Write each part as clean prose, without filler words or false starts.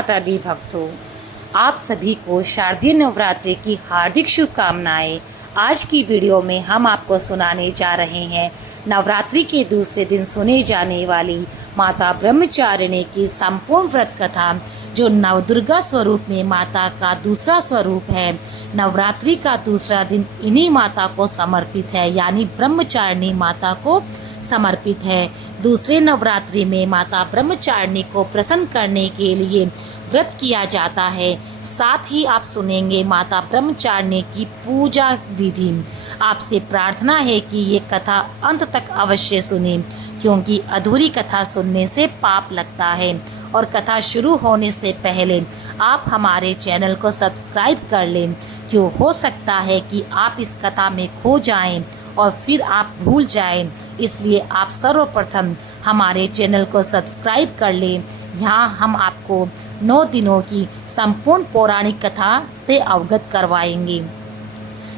माता दी भक्तों, आप सभी को शारदीय नवरात्रि की हार्दिक शुभकामनाएं। आज की वीडियो में हम आपको सुनाने जा रहे हैं नवरात्रि के दूसरे दिन सुने जाने वाली माता ब्रह्मचारिणी की संपूर्ण व्रत कथा, जो नवदुर्गा स्वरूप में माता का दूसरा स्वरूप है। नवरात्रि का दूसरा दिन इन्हीं माता को समर्पित है, यानी ब्रह्मचारिणी माता को समर्पित है। दूसरे नवरात्रि में माता ब्रह्मचारिणी को प्रसन्न करने के लिए व्रत किया जाता है। साथ ही आप सुनेंगे माता ब्रह्मचारिणी की पूजा विधि। आपसे प्रार्थना है कि ये कथा अंत तक अवश्य सुनें, क्योंकि अधूरी कथा सुनने से पाप लगता है। और कथा शुरू होने से पहले आप हमारे चैनल को सब्सक्राइब कर लें, क्यों हो सकता है कि आप इस कथा में खो जाएं और फिर आप भूल जाएं। इसलिए आप सर्वप्रथम हमारे चैनल को सब्सक्राइब कर लें। यहाँ हम आपको 9 दिनों की संपूर्ण पौराणिक कथा से अवगत करवाएंगे।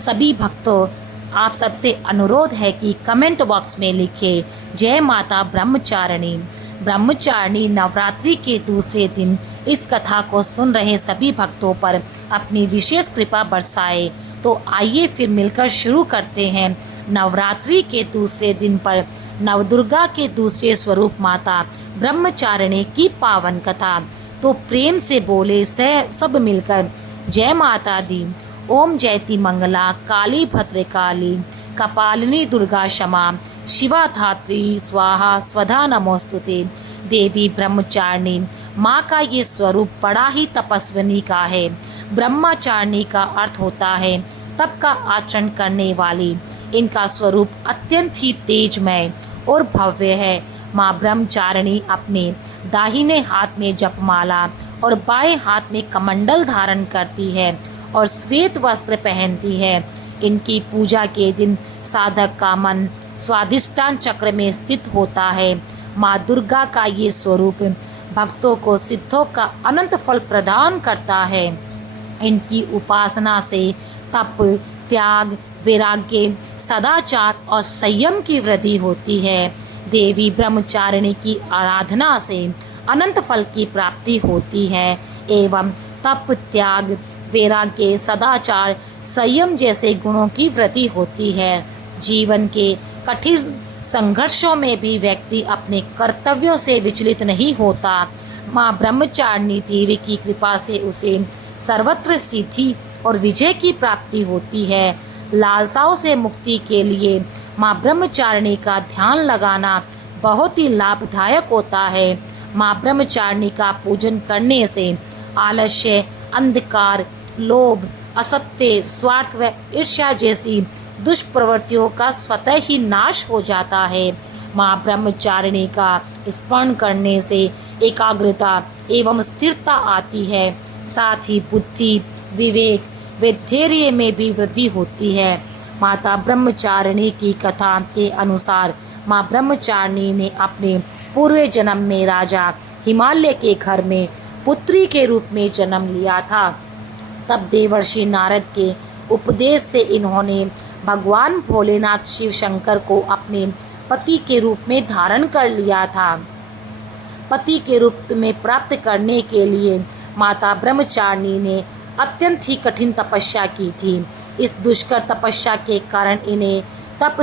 सभी भक्तों, आप सबसे अनुरोध है कि कमेंट बॉक्स में लिखें जय माता ब्रह्मचारिणी। ब्रह्मचारिणी नवरात्रि के दूसरे दिन इस कथा को सुन रहे सभी भक्तों पर अपनी विशेष कृपा बरसाए। तो आइए फिर मिलकर शुरू करते हैं नवरात्रि के दूसरे दिन पर नवदुर्गा के दूसरे स्वरूप माता ब्रह्मचारिणी की पावन कथा। तो प्रेम से बोले सब मिलकर जय माता दी। ओम जयति मंगला काली भद्रकाली कपालिनी दुर्गा क्षमा शिवा धात्री स्वाहा स्वधा नमोस्तुते। देवी ब्रह्मचारिणी माँ का ये स्वरूप बड़ा ही तपस्विनी का है। ब्रह्मचारिणी का अर्थ होता है तप का आचरण करने वाली। इनका स्वरूप अत्यंत ही तेजमय और भव्य है। माँ ब्रह्मचारिणी अपने दाहिने हाथ में जपमाला और बाएं हाथ में कमंडल धारण करती है और श्वेत वस्त्र पहनती है। इनकी पूजा के दिन साधक का मन स्वाधिष्ठान चक्र में स्थित होता है। माँ दुर्गा का ये स्वरूप भक्तों को सिद्धों का अनंत फल प्रदान करता है। इनकी उपासना से तप, त्याग, वैराग्य, सदाचार और संयम की वृद्धि होती है। देवी ब्रह्मचारिणी की आराधना से अनंत फल की प्राप्ति होती है एवं तप, त्याग, वैराग्य, सदाचार, संयम जैसे गुणों की वृद्धि होती है। जीवन के कठिन संघर्षों में भी व्यक्ति अपने कर्तव्यों से विचलित नहीं होता। माँ ब्रह्मचारिणी देवी की कृपा से उसे सर्वत्र सिद्धि और विजय की प्राप्ति होती है। लालसाओं से मुक्ति के लिए माँ ब्रह्मचारिणी का ध्यान लगाना बहुत ही लाभदायक होता है। माँ ब्रह्मचारिणी का पूजन करने से आलस्य, अंधकार, लोभ, असत्य, स्वार्थ व ईर्ष्या जैसी दुष्प्रवृत्तियों का स्वतः ही नाश हो जाता है। माँ ब्रह्मचारिणी का स्मरण करने से एकाग्रता एवं स्थिरता आती है। साथ ही बुद्धि, विवेक व धैर्य में भी वृद्धि होती है। माता ब्रह्मचारिणी की कथा के अनुसार माँ ब्रह्मचारिणी ने अपने पूर्व जन्म में राजा हिमालय के घर में पुत्री के रूप में जन्म लिया था। तब देवर्षि नारद के उपदेश से इन्होंने भगवान भोलेनाथ शिव शंकर को अपने पति के रूप में धारण कर लिया था। पति के रूप में प्राप्त करने के लिए माता ब्रह्मचारिणी ने अत्यंत ही कठिन तपस्या की थी। इस दुष्कर तपस्या के कारण इन्हें तप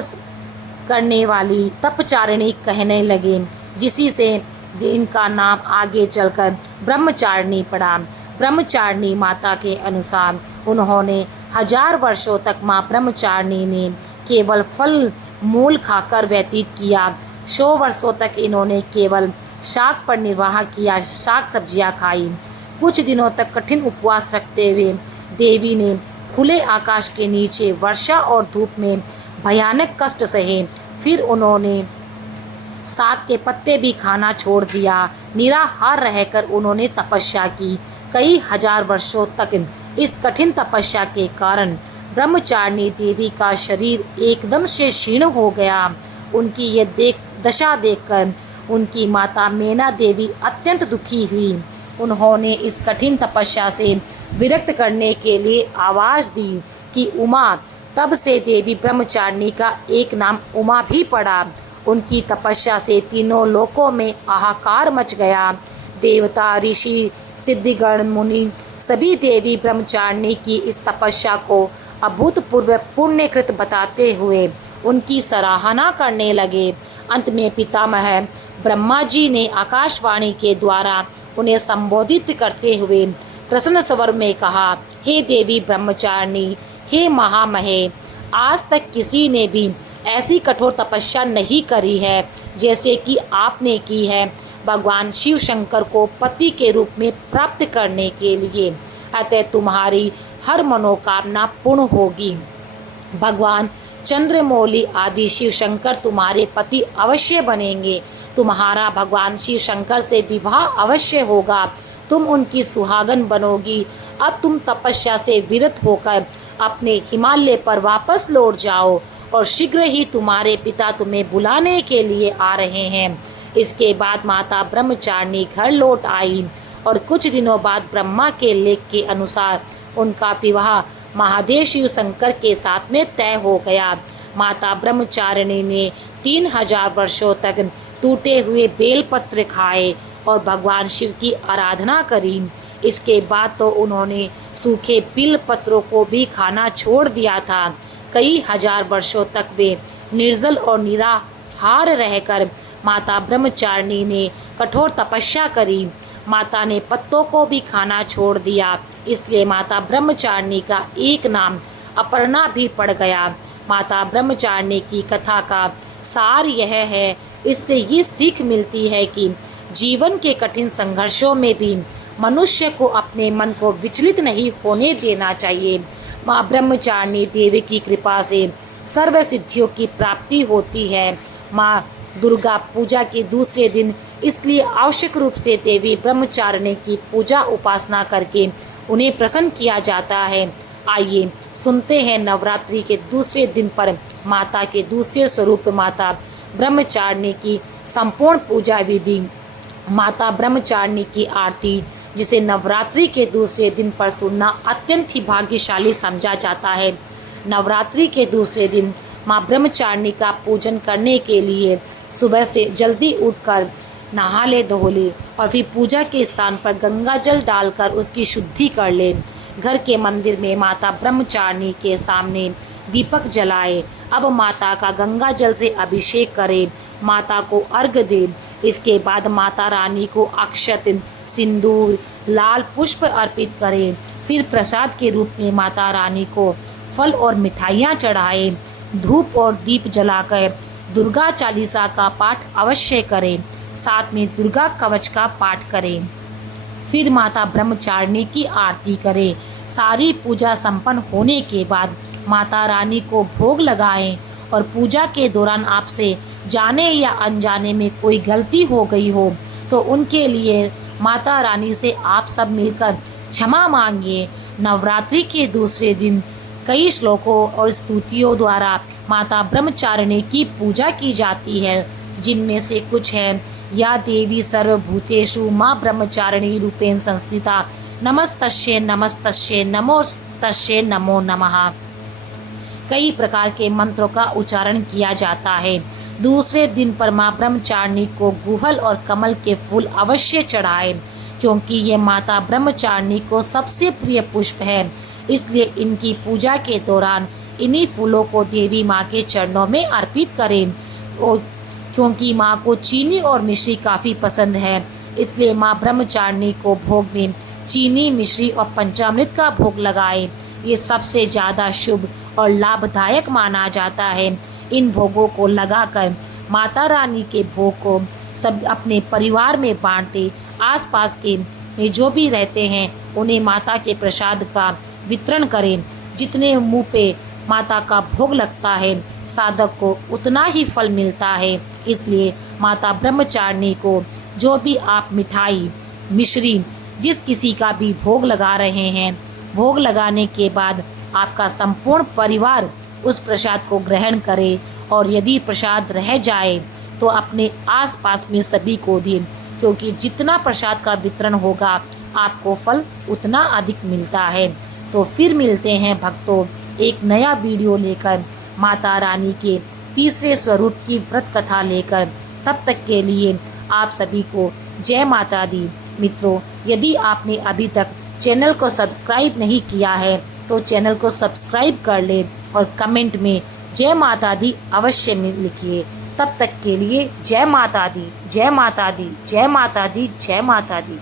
करने वाली तपचारिणी कहने लगे, जिसी से इनका नाम आगे चलकर ब्रह्मचारिणी पड़ा। ब्रह्मचारिणी माता के अनुसार उन्होंने 1000 वर्षों तक माँ ब्रह्मचारिणी ने केवल फल मूल खाकर व्यतीत किया। 100 वर्षों तक इन्होंने केवल शाक पर निर्वाह किया, शाक सब्जियाँ खाई। कुछ दिनों तक कठिन उपवास रखते हुए देवी ने खुले आकाश के नीचे वर्षा और धूप में भयानक कष्ट सहे। फिर उन्होंने साग के पत्ते भी खाना छोड़ दिया। निराहार रहकर उन्होंने तपस्या की। कई 1000 वर्षों तक इस कठिन तपस्या के कारण ब्रह्मचारिणी देवी का शरीर एकदम से क्षीण हो गया। उनकी ये दशा देखकर उनकी माता मेना देवी अत्यंत दुखी हुई। उन्होंने इस कठिन तपस्या से विरक्त करने के लिए आवाज़ दी कि उमा। तब से देवी ब्रह्मचारिणी का एक नाम उमा भी पड़ा। उनकी तपस्या से तीनों लोकों में हाहाकार मच गया। देवता, ऋषि, सिद्धिगण मुनि सभी देवी ब्रह्मचारिणी की इस तपस्या को अभूतपूर्व पुण्यकृत बताते हुए उनकी सराहना करने लगे। अंत में पितामह ब्रह्मा जी ने आकाशवाणी के द्वारा उन्हें संबोधित करते हुए प्रसन्न स्वर में कहा, हे देवी ब्रह्मचारिणी, हे महामहे, आज तक किसी ने भी ऐसी कठोर तपस्या नहीं करी है जैसे कि आपने की है भगवान शिव शंकर को पति के रूप में प्राप्त करने के लिए। अतः तुम्हारी हर मनोकामना पूर्ण होगी। भगवान चंद्रमौली आदि शिव शंकर तुम्हारे पति अवश्य बनेंगे। तुम्हारा भगवान शिव शंकर से विवाह अवश्य होगा। तुम उनकी सुहागन बनोगी। अब तुम तपस्या से विरत होकर अपने हिमालय पर वापस लौट जाओ और शीघ्र ही तुम्हारे पिता तुम्हें बुलाने के लिए आ रहे हैं। इसके बाद माता ब्रह्मचारिणी घर लौट आई और कुछ दिनों बाद ब्रह्मा के लेख के अनुसार उनका विवाह महादेव शिव शंकर के साथ में तय हो गया। माता ब्रह्मचारिणी ने 3000 वर्षों तक टूटे हुए बेलपत्र खाए और भगवान शिव की आराधना करी। इसके बाद तो उन्होंने सूखे बिल पत्रों को भी खाना छोड़ दिया था। कई हजार वर्षों तक वे निर्जल और निराहार रहकर माता ब्रह्मचारिणी ने कठोर तपस्या करी। माता ने पत्तों को भी खाना छोड़ दिया, इसलिए माता ब्रह्मचारिणी का एक नाम अपर्णा भी पड़ गया। माता ब्रह्मचारिणी की कथा का सार यह है, इससे ये सीख मिलती है कि जीवन के कठिन संघर्षों में भी मनुष्य को अपने मन को विचलित नहीं होने देना चाहिए। माँ ब्रह्मचारिणी देवी की कृपा से सर्व सिद्धियों की प्राप्ति होती है। माँ दुर्गा पूजा के दूसरे दिन इसलिए आवश्यक रूप से देवी ब्रह्मचारिणी की पूजा उपासना करके उन्हें प्रसन्न किया जाता है। आइए सुनते हैं नवरात्रि के दूसरे दिन पर माता के दूसरे स्वरूप माता ब्रह्मचारिणी की संपूर्ण पूजा विधि। माता ब्रह्मचारिणी की आरती, जिसे नवरात्रि के दूसरे दिन पर सुनना अत्यंत ही भाग्यशाली समझा जाता है। नवरात्रि के दूसरे दिन माँ ब्रह्मचारिणी का पूजन करने के लिए सुबह से जल्दी उठकर नहा ले धो ले और फिर पूजा के स्थान पर गंगा जल डालकर उसकी शुद्धि कर ले। घर के मंदिर में माता ब्रह्मचारिणी के सामने दीपक जलाए। अब माता का गंगा जल से अभिषेक करे, माता को अर्घ्य दे। इसके बाद माता रानी को अक्षत, सिंदूर, लाल पुष्प अर्पित करें। फिर प्रसाद के रूप में माता रानी को फल और मिठाइयाँ चढ़ाए। धूप और दीप जलाकर दुर्गा चालीसा का पाठ अवश्य करें। साथ में दुर्गा कवच का पाठ करें। फिर माता ब्रह्मचारिणी की आरती करें। सारी पूजा संपन्न होने के बाद माता रानी को भोग लगाएं और पूजा के दौरान आपसे जाने या अनजाने में कोई गलती हो गई हो तो उनके लिए माता रानी से आप सब मिलकर क्षमा मांगिए। नवरात्रि के दूसरे दिन कई श्लोकों और स्तुतियों द्वारा माता ब्रह्मचारिणी की पूजा की जाती है, जिनमें से कुछ है, या देवी सर्वभूतेषु माँ ब्रह्मचारिणी रूपेण संस्थिता, नमस्तस्यै नमस्तस्यै नमोस्तस्यै नमो नमः। कई प्रकार के मंत्रों का उच्चारण किया जाता है। दूसरे दिन पर माँ ब्रह्मचारिणी को गुहल और कमल के फूल अवश्य चढ़ाए, क्योंकि ये माता ब्रह्मचारिणी को सबसे प्रिय पुष्प है। इसलिए इनकी पूजा के दौरान इन्हीं फूलों को देवी माँ के चरणों में अर्पित करें। और क्योंकि माँ को चीनी और मिश्री काफ़ी पसंद है, इसलिए माँ ब्रह्मचारिणी को भोग में चीनी, मिश्री और पंचामृत का भोग लगाए। ये सबसे ज़्यादा शुभ और लाभदायक माना जाता है। इन भोगों को लगाकर माता रानी के भोग को सब अपने परिवार में बांटे। आसपास के में जो भी रहते हैं उन्हें माता के प्रसाद का वितरण करें। जितने मुँह पे माता का भोग लगता है, साधक को उतना ही फल मिलता है। इसलिए माता ब्रह्मचारिणी को जो भी आप मिठाई, मिश्री, जिस किसी का भी भोग लगा रहे हैं, भोग लगाने के बाद आपका संपूर्ण परिवार उस प्रसाद को ग्रहण करे और यदि प्रसाद रह जाए तो अपने आसपास में सभी को दें, क्योंकि जितना प्रसाद का वितरण होगा आपको फल उतना अधिक मिलता है। तो फिर मिलते हैं भक्तों एक नया वीडियो लेकर, माता रानी के तीसरे स्वरूप की व्रत कथा लेकर। तब तक के लिए आप सभी को जय माता दी। मित्रों, यदि आपने अभी तक चैनल को सब्सक्राइब नहीं किया है तो चैनल को सब्सक्राइब कर ले और कमेंट में जय माता दी अवश्य में लिखिए। तब तक के लिए जय माता दी, जय माता दी, जय माता दी, जय माता दी।